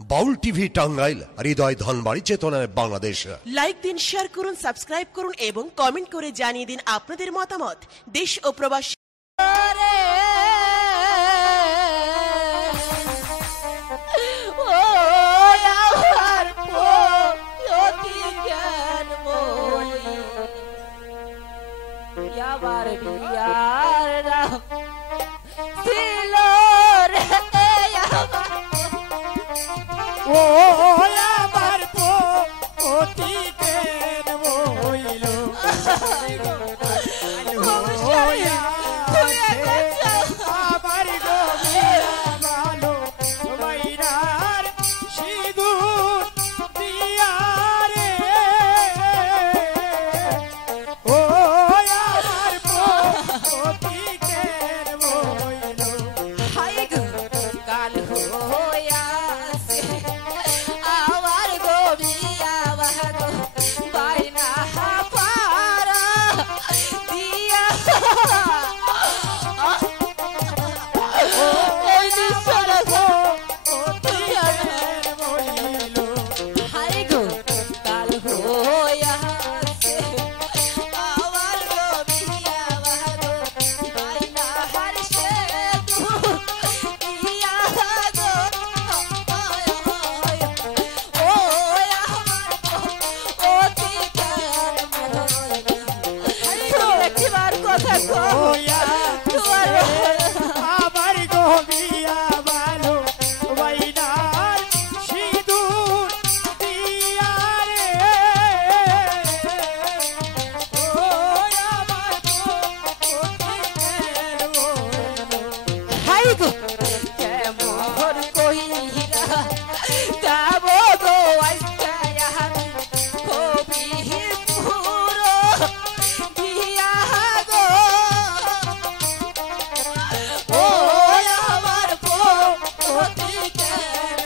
বাউল TV Tangail, হৃদয় ধনবাড়ি, চেতনায় Bangladesh. Like দিন, share করুন, সাবস্ক্রাইব করুন এবং কমেন্ট করে জানিয়ে দিন আপনাদের মতামত। দেশ ও প্রবাসী ও আমার অতীতের বইল আমার ভালো বাইরার সিঁদুর দিয়া রে ও আমার অতীতের বইল হাই গো কাল হইয়া আমার গবিয়া ভালো বাইনার সিঁদুর দিয়া রে ও আমার হাই গো কেমন কইরা যাব গো আজকে আমি কবি পুরো দিয়া গো ও আমার অতীতের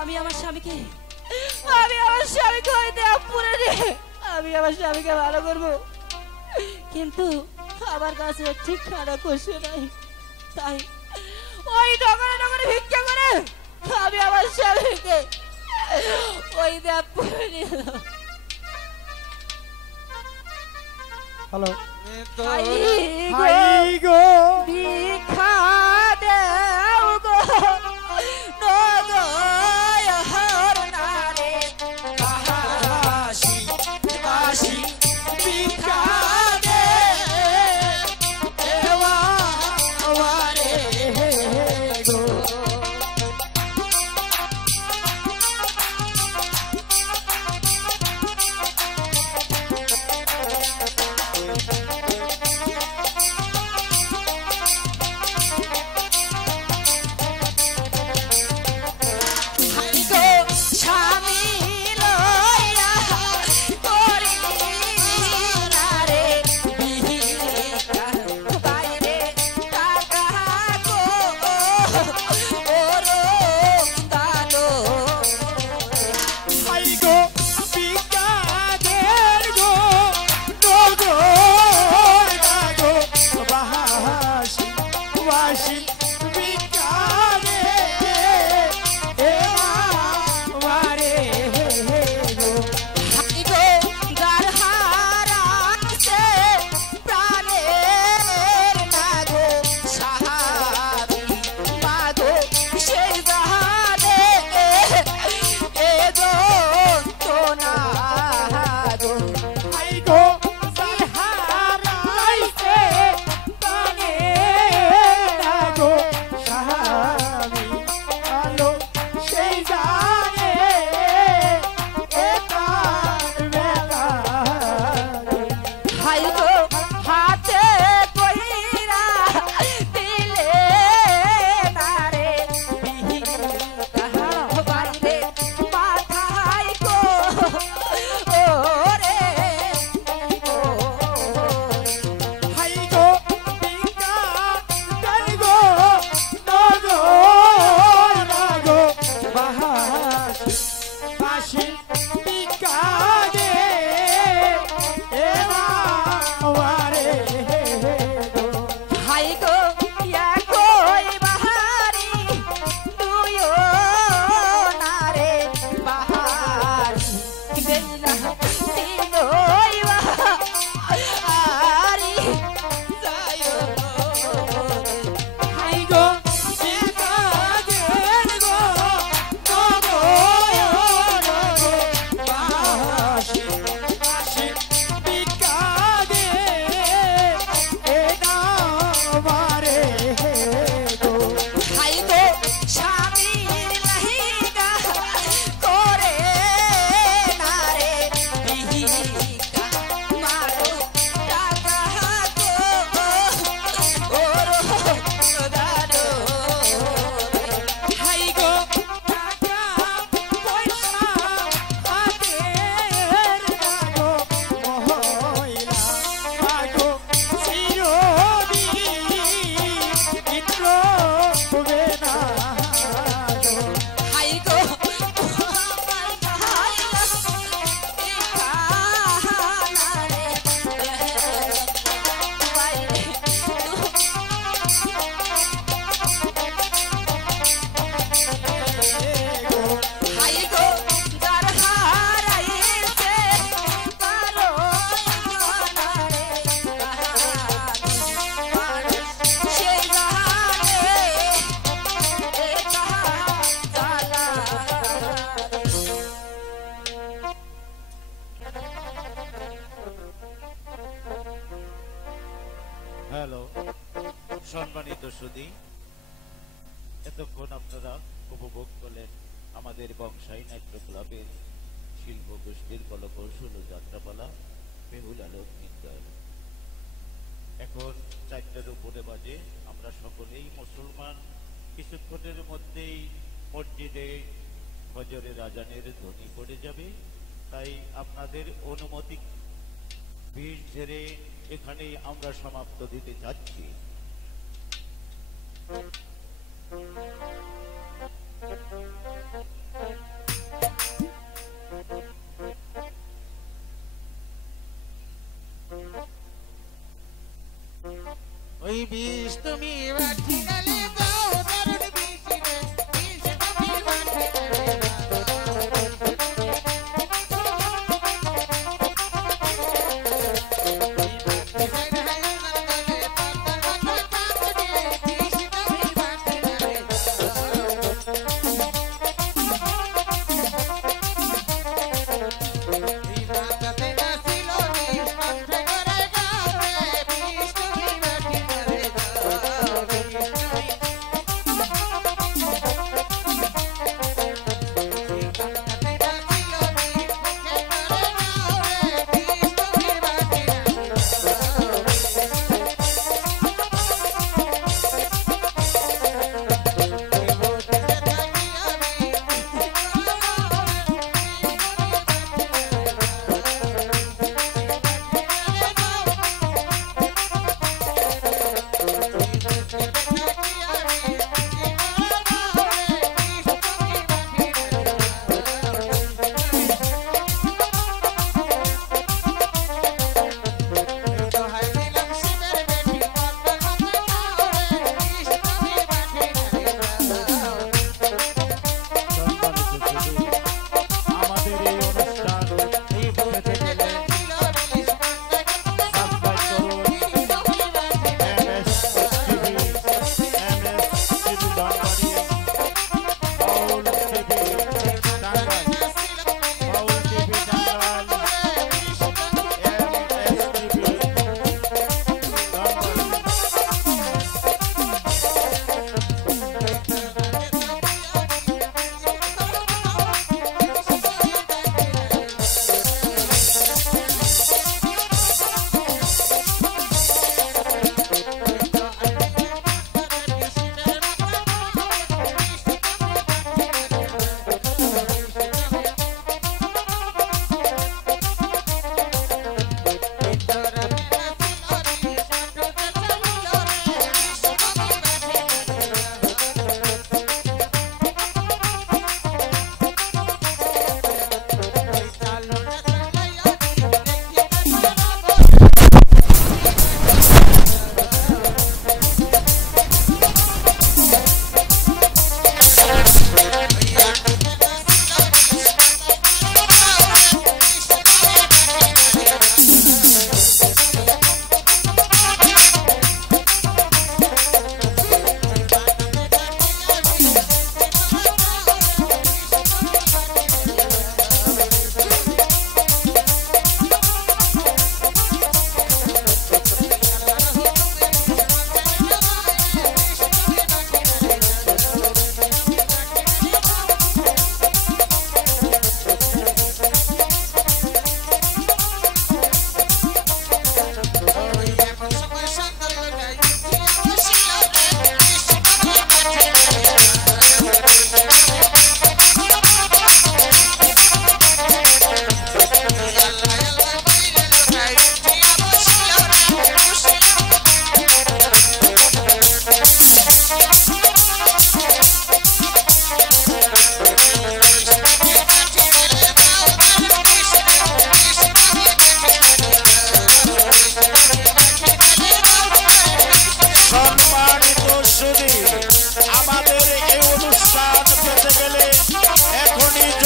আমি আমার স্বামীকে হইতে আপুরে রে আমি আমার স্বামীকে ভালো করবো, কিন্তু আমার কাছে ঠিক খারাপ কোশে নাই, তাই ওই ডগরে ডগরে ভিক্ষা করে আমি আমার স্বামীকে ওই দে আপুরে নিয়ে। হ্যালো হাই হাই হাই গো ইয়া কই বাহারি তুইও নারে বাহারি বেলা দিনই বাহারি যায়ো হাই গো একা দেন গো নগো নগো বাসি বাসি বিকা দে এ না মারে গো হাই গো স্বামীর লাহিগা করে নারে বিহিকা মারো টাকা গো ওরো দারো হাই গো টাকা পয়সা হাতের নাগো মহইলা মাগো চিরদিন মিত্র হবে না গো হাই গো আমার গাইলা এখানারে বাইরে হাই গো যার হারাইছে কালো আনারে মানুষ সেই জানে এটা জালা হ্যালো সম্মানিত সুধী, এতক্ষণ আপনারা উপভোগ করলেন আমাদের বংশাই নাট্য ক্লাবের শিল্প গোষ্ঠীর কলকৌশল ও যাত্রাপালা বেহুল আলোক নৃত্য। এখন 4টার উপরে বাজে, আমরা সকলেই মুসলমান। কিছুক্ষণের মধ্যেই মসজিদে ফজরের আজানের ধ্বনি পড়ে যাবে, তাই আপনাদের অনুমতি ভিড় ছেড়ে এখানেই আমরা সমাপ্ত দিতে যাচ্ছি। ওই বিষ তুমি বাটি গেলে দাও দারুণ বিষ রে বিষ তুমি বাটি গেলে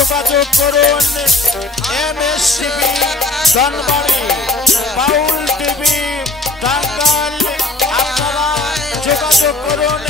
যোগাযোগ করুন MSTV ধনবাড়ি, বাউল টিভি টাঙ্গাইল। আপনারা যোগাযোগ করুন